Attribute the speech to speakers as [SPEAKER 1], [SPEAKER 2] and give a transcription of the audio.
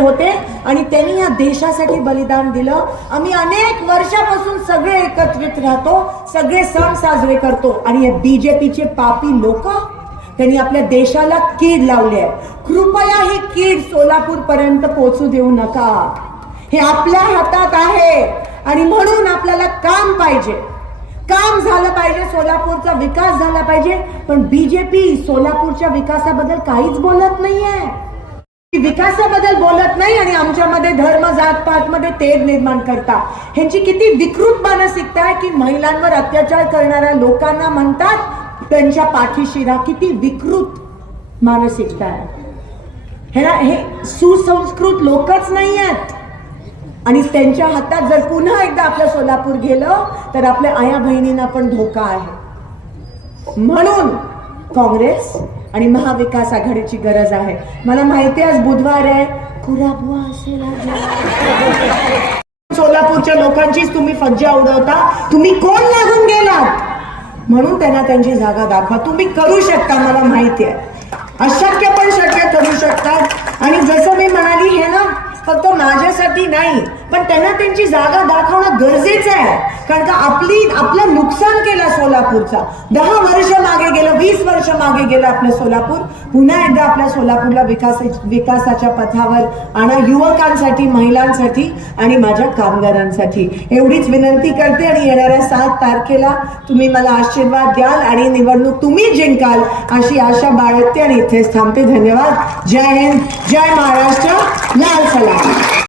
[SPEAKER 1] होते आणि त्यांनी या देशासाठी बलिदान दिलं आम्ही अनेक वर्षापासून सगळे एकत्रित राहतो सगळे सण साजरे करतो आणि या बीजेपीचे पापी लोक त्यांनी आपल्या देशाला कीड लावली आहे कृपया ही कीड सोलापूर पर्यंत पोहोचू देऊ नका हे आपल्या हातात आहे आणि म्हणून आपल्याला काम पाहिजे काम झालं पाहिजे सोलापूरचा विकास झाला पाहिजे पण बीजेपी सोलापूरच्या विकासाबद्दल काहीच बोलत नाहीये विकासाबद्दल बोलत नाही आणि आमच्यामध्ये धर्म जात पात मध्ये तेज निर्माण करता ह्यांची किती विकृत मानसिकता आहे की महिलांवर अत्याचार करणाऱ्या लोकांना म्हणतात त्यांच्या पाठीशी किती विकृत मानसिकता आहे ह्या हे सुसंस्कृत लोकच नाही आहेत आणि त्यांच्या हातात जर पुन्हा एकदा आपलं सोलापूर गेलं तर आपल्या आया बहिणींना पण धोका आहे म्हणून काँग्रेस आणि महाविकास आघाडीची गरज आहे मला माहिती आज बुधवार आहे कुराबुआ असेल सोलापूरच्या लोकांचीच तुम्ही फज्जा उडवता तुम्ही कोण लागून गेलात म्हणून त्यांना त्यांची जागा दाखवा तुम्ही करू शकता मला माहिती आहे अशक्य पण शक्य करू शकता आणि जसं मी म्हणाली हे ना फक्त माझ्या करण्यासाठी नाही पण त्यांना त्यांची जागा दाखवणं गरजेचं आहे कारण का आपली आपलं नुकसान केलं सोलापूरचा दहा वर्ष मागे गेलं वीस वर्ष मागे गेलं आपलं सोलापूर पुन्हा एकदा आपल्या सोलापूरला विकास विकासाच्या पथावर आणा युवकांसाठी महिलांसाठी आणि माझ्या कामगारांसाठी एवढीच विनंती करते आणि येणाऱ्या सात तारखेला तुम्ही मला आशीर्वाद द्याल आणि निवडणूक तुम्ही जिंकाल अशी आशा बाळगते आणि इथेच थांबते धन्यवाद जय हिंद जय महाराष्ट्र लाल सलाम